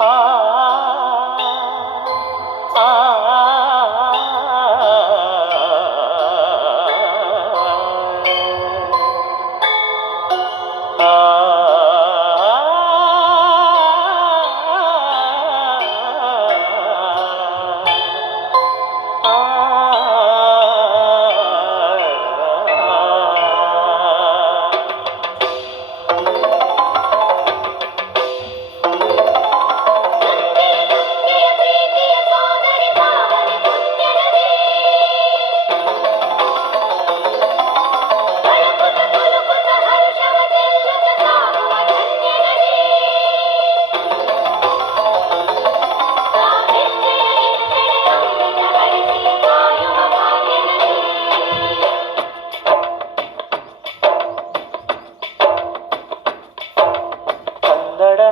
ಆ ಆ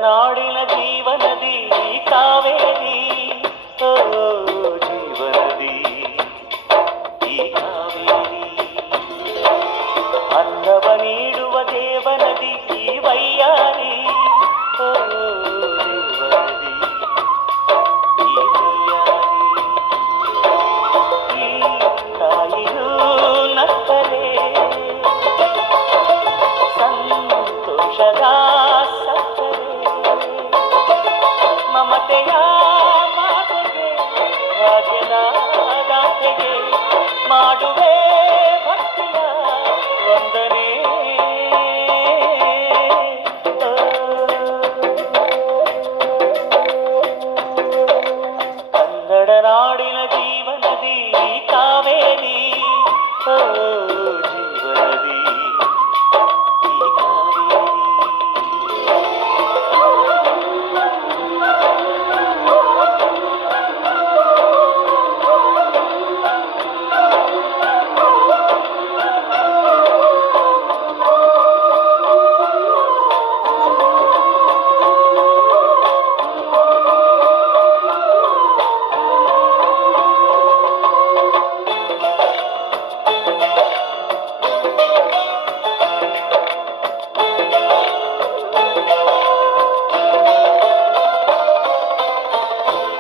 ನಾಡಿನ ಜೀವನದಿ ಕಾವೇರಿ, ಓ ಜೀವನದಿ ಈ ಕಾವೇರಿ, ಅನ್ನವ ನೀಡುವ ದೇವನದಿ ಈ ವೈಯಾರಿ, ಓ ದೇವನದಿ ಈ ವೈಯಾರಿ, ಈ ತಾಯಿಯೂ ನಕ್ಕಲೆ ಸಂತೋಷದ ಮಮತೆಯ ಮಾತೆಗೆ ಭಾಗ್ಯದ ದಾತೆಗೆ ಮಾಡುವೆ ಭಕ್ತಿಯ ವಂದನೆ. ಕನ್ನಡ ನಾಡಿನ ಜೀವನದಿ ಕಾವೇರಿ, ಓ ಜೀವನದಿ ಈ ಕಾವೇರಿ.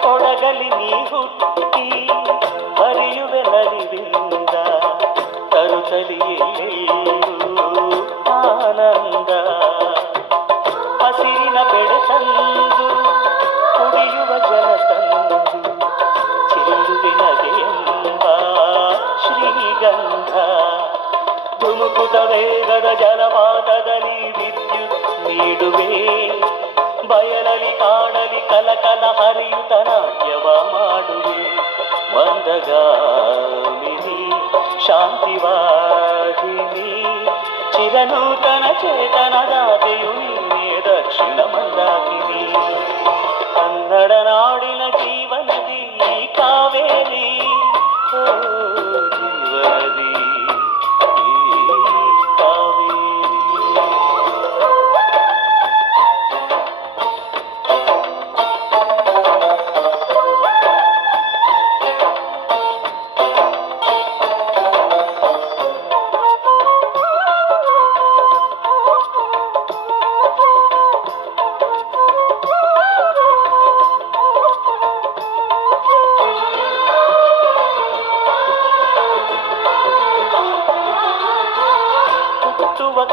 ಕೊಡಗಲಿ ನೀ ಹುಟ್ಟಿ ಹರಿಯುವೆ ನಲಿವಿಂದ, ತರುತ್ತಲಿಯೆಲ್ಲೂ ಆನಂದ, ಹಸಿರಿನ ಬೆಳೆ ತಂದು ಕುಡಿಯುವ ಜಲ ತಂದು ಚೆಲ್ಲುವೆ ನಗೆಯೆಂಬ ಶ್ರೀಗಂಧ, ಧುಮುಕುತ ವೇಗದ ಜಲಪಾತದಲ್ಲಿ ವಿದ್ಯುತ್ ನೀಡುವೆ, ಬಯಲಲಿ ಕಾಡಲಿ ಕಲಕಲ ಹರಿಯುತ ನಾಟ್ಯವ ಮಾಡುವೆ, ಮಂದಗಾಮಿನಿ ಶಾಂತಿವಾಹಿನಿ ಚಿರನೂತನ ಚೇತನದಾತೆಯು ನೀನೇ ದಕ್ಷಿಣ ಮಂದಾಕಿನಿ. ಕನ್ನಡ ನಾಡಿನ ಜೀವನದಿ ಕಾವೇರಿ, ಓ ಜೀವನದಿ ಈ ಕಾವೇರಿ.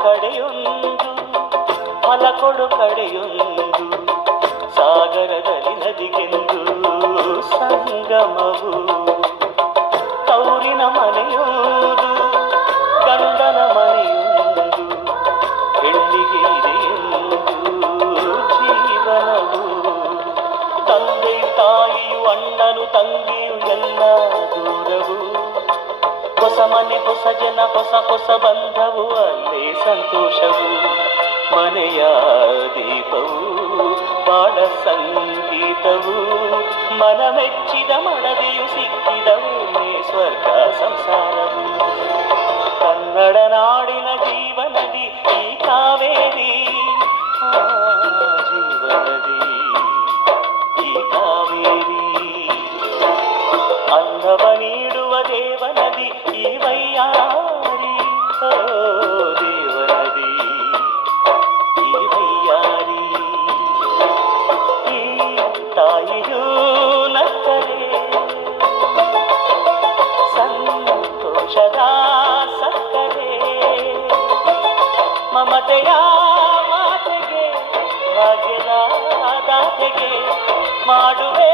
ಕಡೆಯೊಂದು ಫಲ ಕೊಡು ಕಡೆಯೊಂದು, ಸಾಗರದಲ್ಲಿ ನದಿಗೆಂದು ಸಂಗಮವು, ತೌರಿನ ಮನೆಯೊಂದು ಗಂಡನ ಮನೆಯೊಂದು, ಹೆಣ್ಣಿಗೆ ಇದೆಯೆಂದು ಜೀವನವು, ತಂದೆಯು ತಾಯಿಯು ಅಣ್ಣನು ತಂಗಿಯು ಎಲ್ಲ ದೂರವು, ಹೊಸ ಮನೆ ಹೊಸ ಜನ ಹೊಸ ಹೊಸ ಬಂಧವು ಅಲ್ಲೇ ಸಂತೋಷವು, ಮನೆಯ ದೀಪವು ಬಾಳ ಸಂಗೀತವು, ಮನ ಮೆಚ್ಚಿದ ಮಡದೆಯು ಸಿಕ್ಕಿದವು ಸ್ವರ್ಗ ಸಂಸಾರವು. ಕನ್ನಡ ನಾಡಿನ ಜೀವನದಿ ಈ ಕಾವೇರಿ, ಜೀವನದಿ ಈ ಕಾವೇರಿ, ಅನ್ನವ ನೀಡುವ ದೇವನದಿ ಈ ವೈಯಾರಿ, ಓ ದೇವನದಿ ಈ ವೈಯಾರಿ, ಈ ತಾಯಿಯೂ ನಕ್ಕರೆ ಸಂತೋಷದ ಸಕ್ಕರೆ ಮಮತೆಯ ಮಾತೆಗೆ ಭಾಗ್ಯದ ದಾತೆಗೆ ಮಾಡುವೆ